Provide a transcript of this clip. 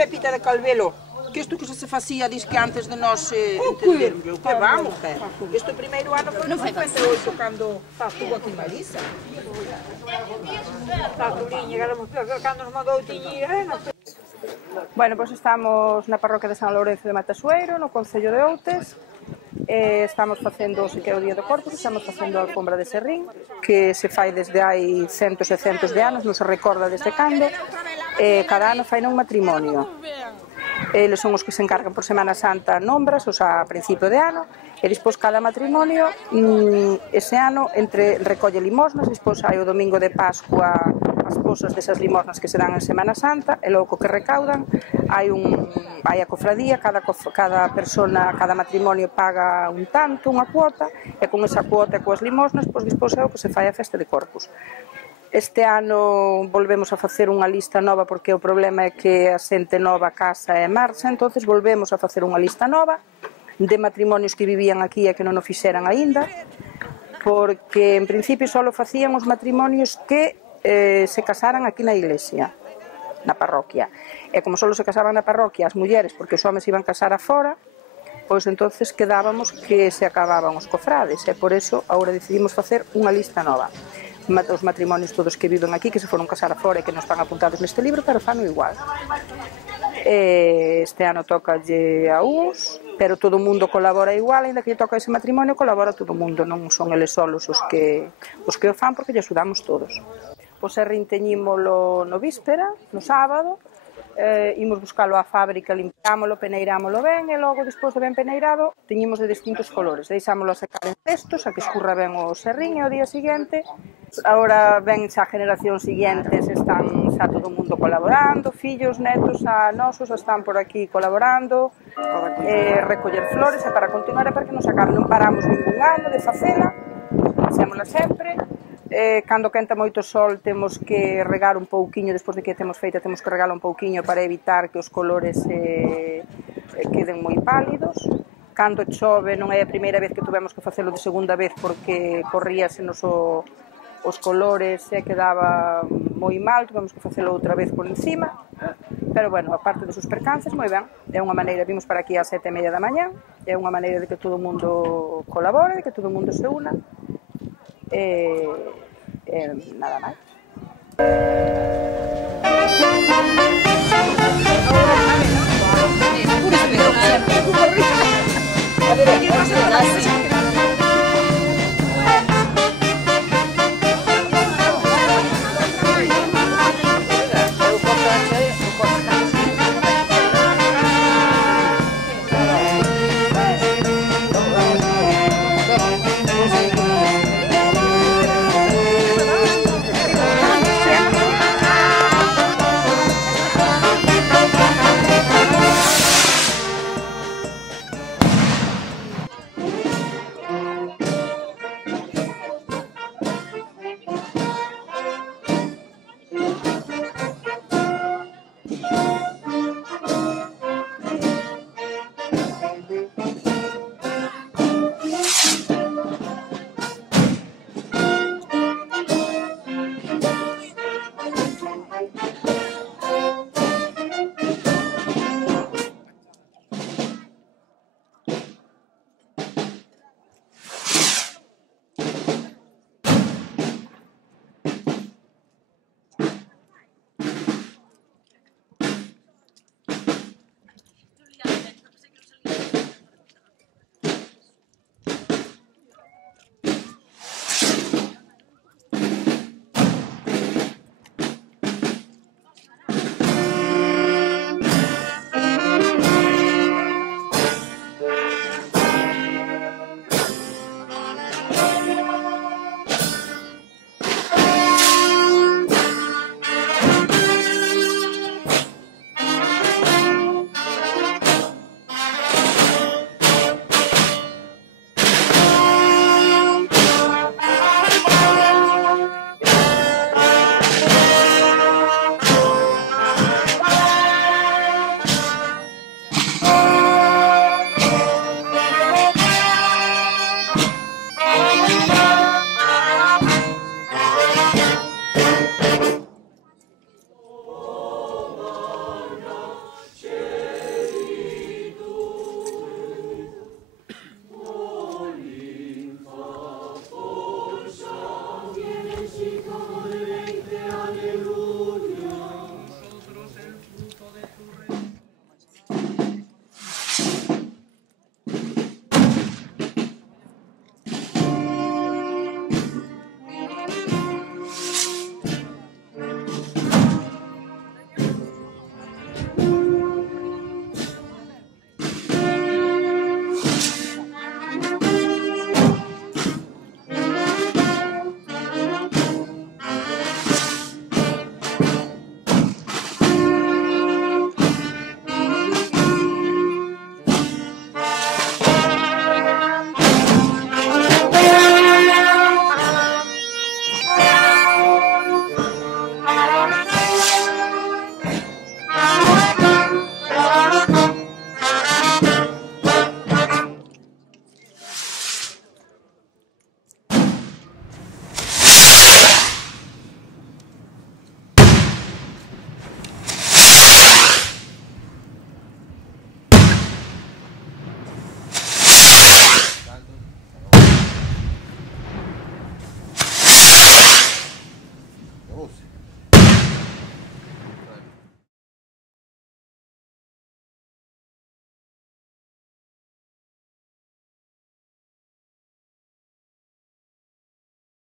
Pepita de Calvelo, que isto que se facía disque antes de nós entendermos, que vamos, que isto o primeiro ano foi no 58 cando estuvo aquí Marisa. Cando nos mandou tiñir, Bueno, pois estamos na parroquia de San Lourenzo de Matasueiro, no concello de Outes. Estamos facendo, se que é o Día do Corpus, estamos facendo a alfombra de serrín, que se fai desde hai centos e centos de anos, non se recorda desde cando. Cada ano fai un matrimonio. Eles son os que se encargan por Semana Santa nombras, o sea, a principio de ano, e despois cada matrimonio, ese ano, recolle limosnas, despois hai o domingo de Pascua, as posas desas limosnas que se dan en Semana Santa, e logo que recaudan, hai a cofradía, cada persona, cada matrimonio paga un tanto, unha cuota, e con esa cuota e coas limosnas, pois despois é o que se fai a festa de Corpus. Este ano volvemos a facer unha lista nova porque o problema é que a xente nova casa e marcha, entonces volvemos a facer unha lista nova de matrimonios que vivían aquí e que non o fixeran aínda, porque en principio só facían os matrimonios que se casaran aquí na iglesia, na parroquia. E como só se casaban na parroquia as mulleres porque os homes iban casar afora, pois entonces quedábamos que se acababan os cofrades, e por eso agora decidimos facer unha lista nova. Os matrimonios todos que viven aquí, que se foron casar afora e que non están apuntados neste libro, pero fan igual. Este ano tocalle a uns, pero todo o mundo colabora igual, ainda que lle toca ese matrimonio, colabora todo o mundo, non son eles solos os que o fan, porque lle axudamos todos. Pois rinteñímolo no víspera, no sábado, imos buscalo á fábrica, limpiámolo, peneirámolo ben, e logo, despois de ben peneirado, teñimos de distintos colores. Deixámolo a secar en cestos, a que escurra ben o serrín, e ao día seguinte, agora ven xa a generación seguinte, está todo o mundo colaborando, fillos, netos, a nosos están por aquí colaborando, recoller flores, e para continuar, e para que non se acabe, non paramos ningún ano de facela, facémola sempre. Cando quenta moito sol temos que regar un pouquiño, despois de que temos feita temos que regala un pouquiño para evitar que os colores queden moi pálidos. Cando chove non é a primeira vez que tuvemos que facelo de segunda vez porque corríasenos os colores e quedaba moi mal, tuvemos que facelo outra vez por encima, pero bueno, aparte dos percances, moi ben, é unha maneira, vimos para aquí ás 7:30 da mañá, é unha maneira de que todo o mundo colabore, de que todo o mundo se una, nada máis. A ver,